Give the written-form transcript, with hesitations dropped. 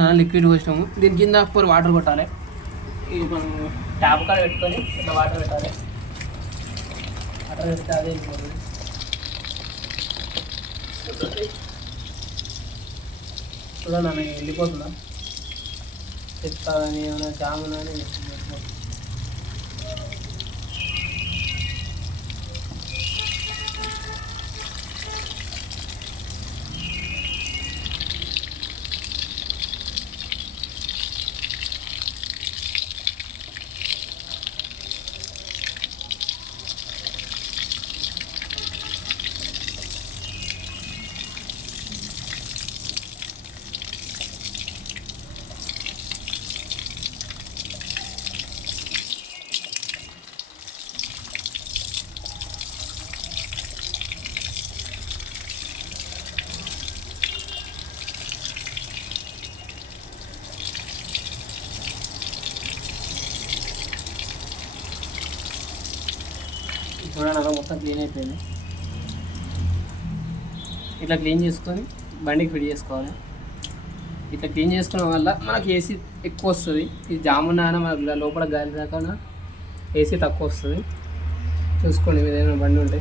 Liquid పోసినాము. దీని కింద water కొట్టాలి. ఇది మనం ట్యాప్ కాడ పెట్టుకొని ఇట్లా వాటర్ పెట్టాలి. వాటర్ పెడితే అదే వెళ్ళిపోతుంది. చూడండి అన్న వెళ్ళిపోతుందా, చెప్తాదని ఏమైనా జామున్ అని వెళ్ళిపోతుంది. చూడండి అలా మొత్తం క్లీన్ అయిపోయింది. ఇట్లా క్లీన్ చేసుకొని బండికి ఫిట్ చేసుకోవాలి. ఇట్లా క్లీన్ చేసుకోవడం వల్ల మనకి ఏసీ ఎక్కువ వస్తుంది. ఇది జామున్ అయినా మనకు లోపల గాలి రాకుండా ఏసీ తక్కువ వస్తుంది. చూసుకోండి, ఏదైనా బండి ఉంటే